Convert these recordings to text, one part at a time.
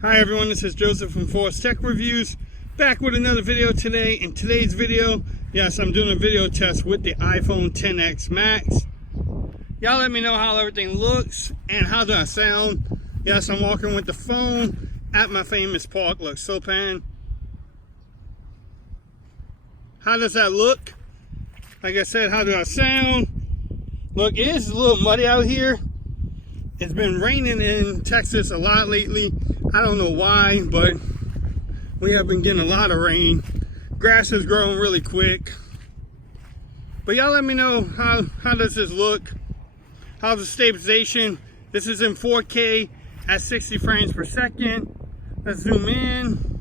Hi everyone, this is Joseph from Force Tech Reviews, back with another video today. In today's video, yes, I'm doing a video test with the iPhone XS Max. Y'all let me know how everything looks and how does I sound. Yes, I'm walking with the phone at my famous park. Look, Sopan. How does that look? Like I said, how do I sound? Look, it is a little muddy out here. It's been raining in Texas a lot lately. I don't know why, but we have been getting a lot of rain. Grass is growing really quick. But y'all let me know how does this look? How's the stabilization? This is in 4K at 60 frames per second. Let's zoom in.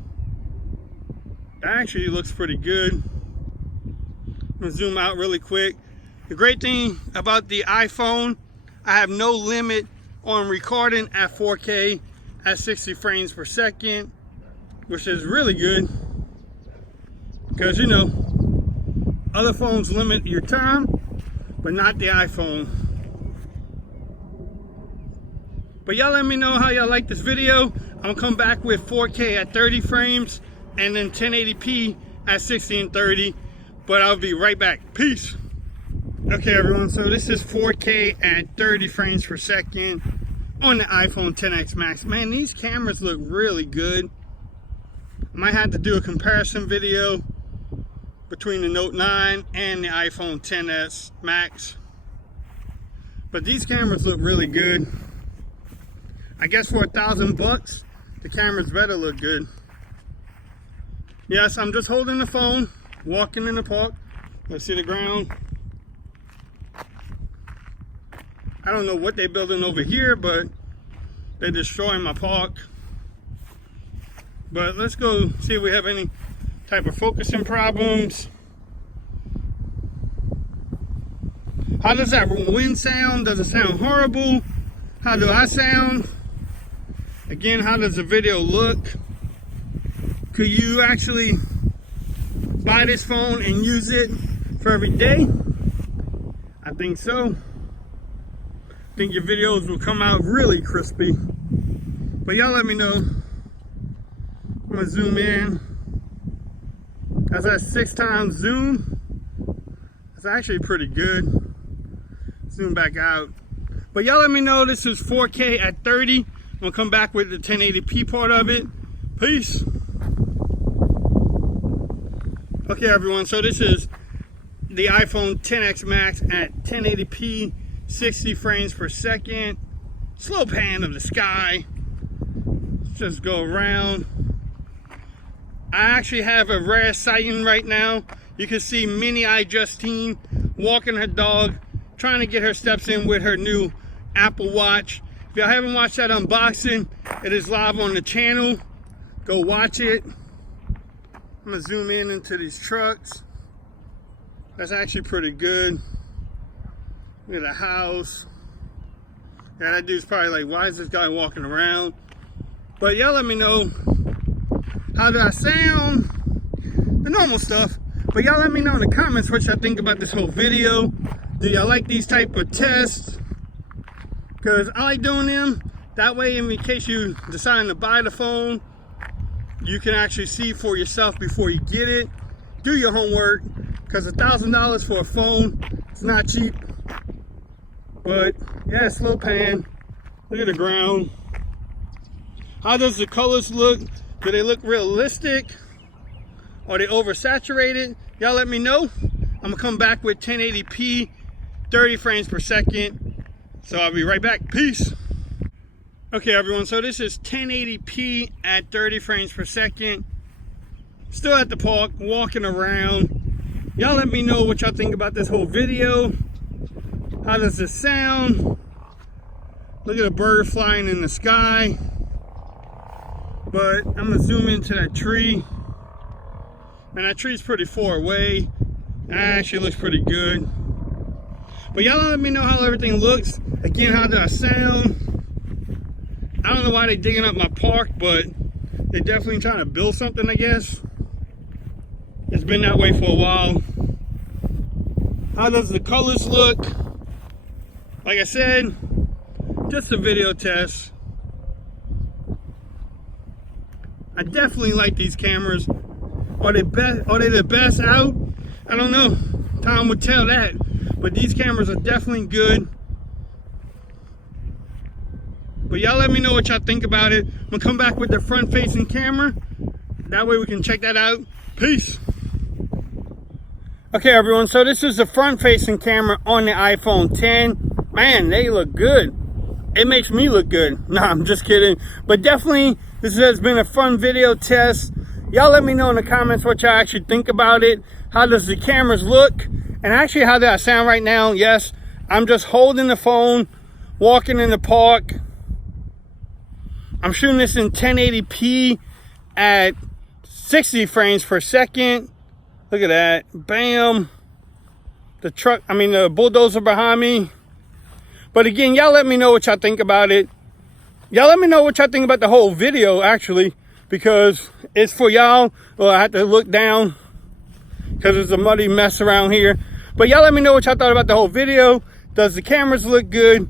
That actually looks pretty good. I'm gonna zoom out really quick. The great thing about the iPhone, I have no limit on recording at 4K at 60 frames per second, which is really good because, you know, other phones limit your time, but not the iPhone. But y'all let me know how y'all like this video. I'm gonna come back with 4K at 30 frames and then 1080p at 60 and 30, but I'll be right back. Peace. Okay everyone, so this is 4K at 30 frames per second on the iPhone XS Max. Man, these cameras look really good. I might have to do a comparison video between the Note 9 and the iPhone XS Max. But these cameras look really good. I guess for $1,000, the cameras better look good. Yes, I'm just holding the phone, walking in the park. Let's see the ground. I don't know what they're building over here, but they're destroying my park. But let's go see if we have any type of focusing problems. How does that wind sound? Does it sound horrible? How do I sound? Again, how does the video look? Could you actually buy this phone and use it for every day? I think so. I think your videos will come out really crispy. But y'all let me know. I'm gonna zoom in. That's at 6x zoom. That's actually pretty good. Zoom back out. But y'all let me know. This is 4K at 30. I'm gonna come back with the 1080p part of it. Peace. Okay everyone, so this is the iPhone XS Max at 1080p. 60 frames per second. Slow pan of the sky. Let's just go around. I actually have a rare sighting right now. You can see Mini Justine walking her dog, trying to get her steps in with her new Apple Watch. If y'all haven't watched that unboxing, it is live on the channel. Go watch it. I'm gonna zoom in into these trucks. That's actually pretty good. Look at the house. Yeah, that dude's probably like, why is this guy walking around? But y'all let me know, how do I sound? The normal stuff. But y'all let me know in the comments what y'all think about this whole video. Do y'all like these type of tests? Because I like doing them. That way, in case you decide to buy the phone, you can actually see for yourself before you get it. Do your homework. Because $1,000 for a phone, it's not cheap. But yeah, slow pan. Look at the ground. How does the colors look? Do they look realistic? Are they oversaturated? Y'all let me know. I'm gonna come back with 1080p, 30 frames per second. So I'll be right back. Peace. Okay everyone, so this is 1080p at 30 frames per second. Still at the park, walking around. Y'all let me know what y'all think about this whole video. How does it sound? Look at a bird flying in the sky. But I'm gonna zoom into that tree. Man, that tree's pretty far away. That actually looks pretty good. But y'all let me know how everything looks. Again, how does I sound? I don't know why they're digging up my park, but they're definitely trying to build something, I guess. It's been that way for a while. How does the colors look? Like I said, just a video test. I definitely like these cameras. Are they the best out? I don't know. Time would tell that. But these cameras are definitely good. But y'all let me know what y'all think about it. I'm gonna come back with the front facing camera. That way we can check that out. Peace. Okay everyone, so this is the front facing camera on the iPhone 10. Man, they look good. It makes me look good. Nah, I'm just kidding. But definitely, this has been a fun video test. Y'all let me know in the comments what y'all actually think about it. How does the cameras look? And actually, how do I sound right now? Yes, I'm just holding the phone, walking in the park. I'm shooting this in 1080p at 60 frames per second. Look at that. Bam. The bulldozer behind me. But again, y'all let me know what y'all think about it. Y'all let me know what y'all think about the whole video, actually, because it's for y'all. Well, I have to look down because it's a muddy mess around here. But y'all let me know what y'all thought about the whole video. Does the cameras look good?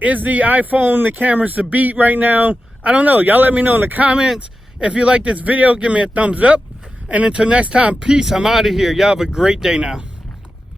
Is the iPhone, the cameras the beat right now? I don't know. Y'all let me know in the comments. If you like this video, give me a thumbs up. And until next time, peace. I'm out of here. Y'all have a great day now.